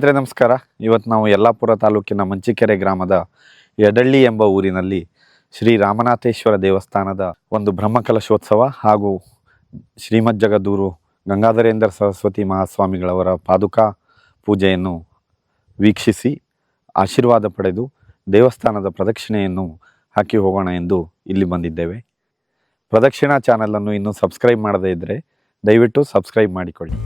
ಸ್ನೇಹಿತರೆ ನಮಸ್ಕಾರ. ಇವತ್ತು ನಾವು ಯಲ್ಲಾಪುರ ತಾಲೂಕಿನ ಮಂಚಿಕೆರೆ ಗ್ರಾಮದ ಯಡಳ್ಳಿ ಎಂಬ ಊರಿನಲ್ಲಿ ಶ್ರೀ ರಾಮನಾಥೇಶ್ವರ ದೇವಸ್ಥಾನದ ಒಂದು ಬ್ರಹ್ಮಕಲಶೋತ್ಸವ ಹಾಗೂ ಶ್ರೀಮದ್ ಜಗದ್ಗುರು ಗಂಗಾಧರೇಂದ್ರ ಸರಸ್ವತಿ ಮಹಾಸ್ವಾಮಿಗಳವರ ಪಾದುಕಾ ಪೂಜೆಯನ್ನು ವೀಕ್ಷಿಸಿ ಆಶೀರ್ವಾದ ಪಡೆದು ದೇವಸ್ಥಾನದ ಪ್ರದಕ್ಷಿಣೆಯನ್ನು ಹಾಕಿ ಹೋಗೋಣ ಎಂದು ಇಲ್ಲಿ ಬಂದಿದ್ದೇವೆ. ಪ್ರದಕ್ಷಿಣಾ ಚಾನಲನ್ನು ಇನ್ನೂ ಸಬ್ಸ್ಕ್ರೈಬ್ ಮಾಡದೇ ಇದ್ದರೆ ದಯವಿಟ್ಟು ಸಬ್ಸ್ಕ್ರೈಬ್ ಮಾಡಿಕೊಳ್ಳಿ.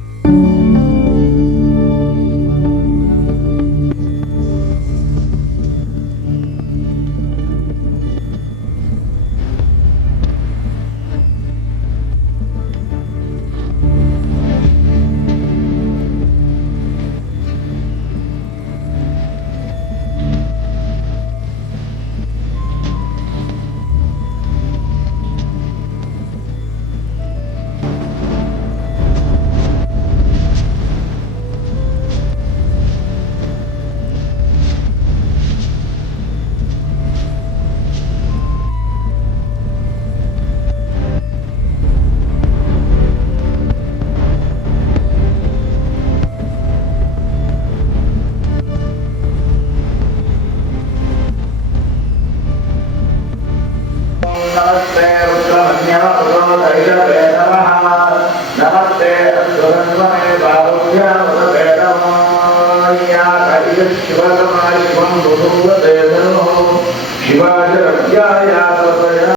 नमस्ते रुद्रमन्यः पुरोदैजवे नमः नमस्ते अद्भुतन्वने बाहुभ्या वदते नमः या कैलशिवसमाय शिवं बुधूवते धनुः शिवाय रव्याय तपया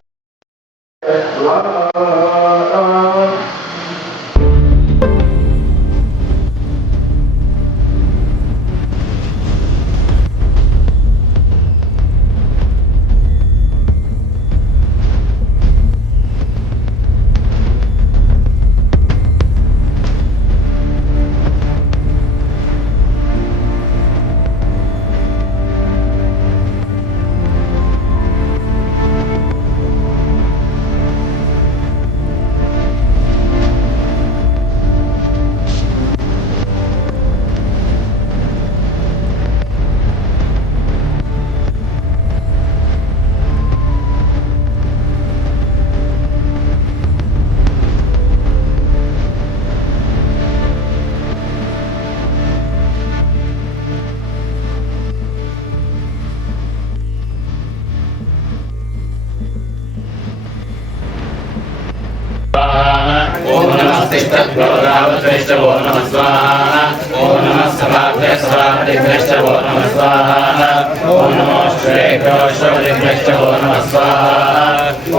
ओम नमस्ते तद्गौरावत्रेष्टवो नमः स्वाहा ओम नमः सभाभ्यस्वादिभ्यष्टवो नमः स्वाहा ओम नमो श्रेष्ठवो नमः स्वाहा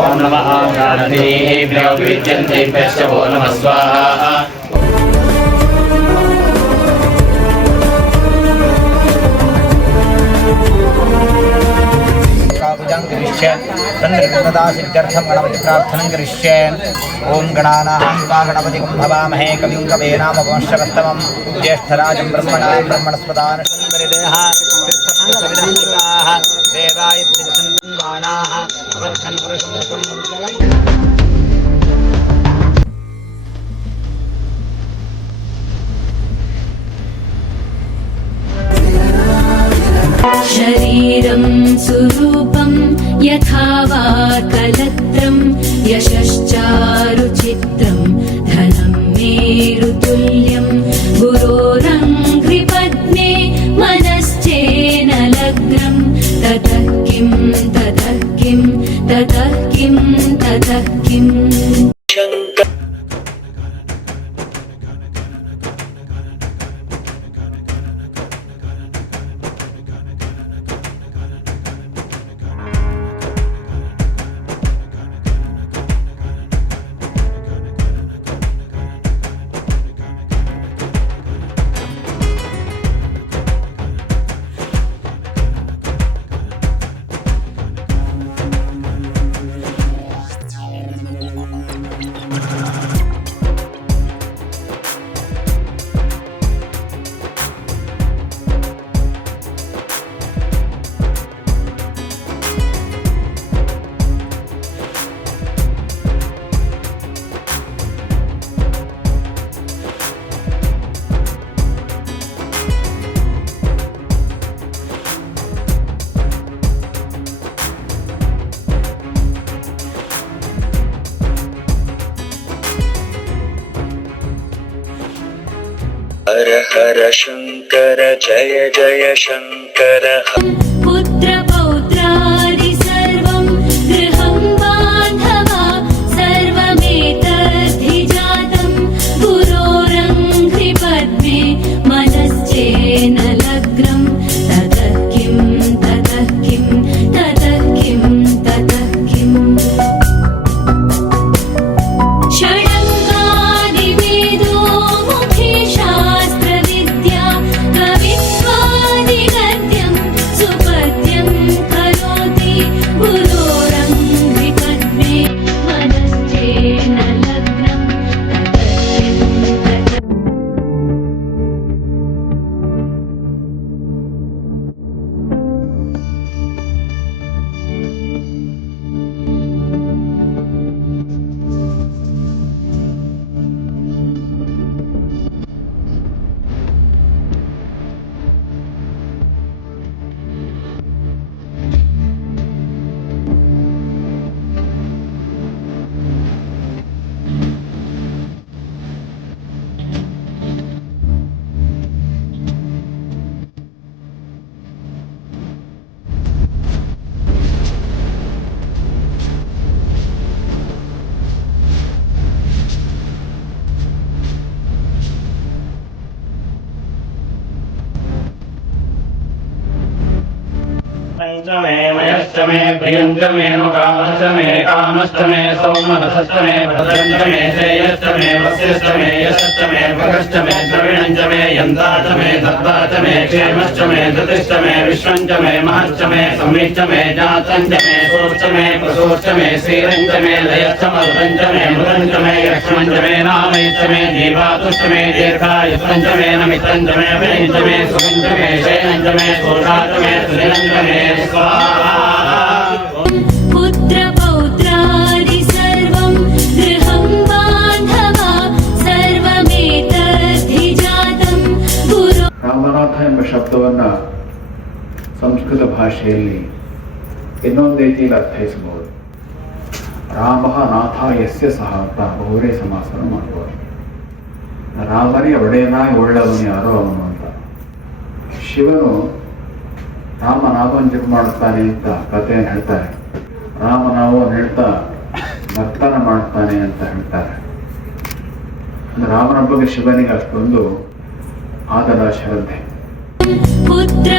ओम नमः गान्धीभ्यो विद्यन्तेभ्यष्टवो नमः स्वाहा सिद्ध्यर्थं गणपति प्रार्थनं करिष्ये। ओं गणानां गणपतिं भवामहे कविं कवीनामुपमश्रवस्तमं ज्येष्ठराजं ब्रह्मणां ब्रह्मणस्पदान् शृण्वरिदेः तीर्थसंगविदः देवाय तिरुसन्मानाः अवच्छन् पुरुषं शरीरं सुरूपं यथा वा कलत्रं यशश्चारुचित्रं धनं मेरुतुल्यं गुरोरङ्घ्रिपद्मे मनश्चेन लग्नं ततः किं ततः किं ततः किं ततः किम् हर हर शंकर शङ्कर जय जय शङ्कर पुत्रपौत्रादि सर्वं गृहं बान्धवा सर्वमेतद्धि जातं गुरोरङ्घ्रिपद्मे मनश्चेन लग्नं ततः किं ततः किं ततः किं ततः किम् षडङ्गादिवेदो मुखे शास्त्रविद्या कवित्वादिगद्यं सुपद्यं करोति गुरोरङ्घ्रिपद्मे मनश्चेन लग्नं ततः किं ततः पञ्चमे मयश्चमे प्रियञ्चमे मुकामश्चमे कामश्चमे सौमनसश्चमे भद्रञ्चमे श्रेयश्चमे वस्यश्चमे यशश्चमे भगश्चमे द्रविणञ्चमे यन्ताचमे दत्ताचमे क्षेमश्चमे धृतिश्चमे विश्वञ्चमे महश्चमे संविच्चमे जातञ्चमे सोश्चमे प्रसोश्चमे श्रीरञ्चमे लयश्चमरुदञ्चमे मृदञ्चमे यक्ष्मञ्चमे नामयश्चमे जीवातुश्चमे दीर्घायुष्मञ्चमे नमित्रञ्चमे विनञ्चमे सुगञ्चमे शयनञ्चमे सोषाचमे सुनिरञ्चमे पुत्रपौत्रादि सर्वं गृहं बान्धवा सर्वमेतद्धि जातं गुरो ರಾಮನಾಥ ಎಂಬ ಶಬ್ದವನ್ನು ಸಂಸ್ಕೃತ ಭಾಷೆಯಲ್ಲಿ ಇನ್ನೊಂದು ರೀತಿಯಲ್ಲಿ ಅರ್ಥೈಸಬಹುದು. ರಾಮ ನಾಥ ಯಸ್ಯ ಸಹ ಅಂತ ಬಹುರೇ ಸಮಾಸನ ಮಾಡಬಹುದು. ರಾಮನೇ ಒಡೆಯನಾಗಿ ಒಳ್ಳೆಯವನು ಯಾರೋ ಅವನು ಅಂತ. ಶಿವನು ರಾಮನಾಮವನ್ನು ಜಪ ಮಾಡುತ್ತಾನೆ ಅಂತ ಕಥೆಯನ್ನು ಹೇಳ್ತಾರೆ. ರಾಮನಾಮವನ್ನು ಹೇಳ್ತಾ ನರ್ತನ ಮಾಡ್ತಾನೆ ಅಂತ ಹೇಳ್ತಾರೆ. ರಾಮನ ಬಗ್ಗೆ ಶಿವನಿಗೆ ಅಷ್ಟೊಂದು ಆದರ ಶ್ರದ್ಧೆ. पुत्र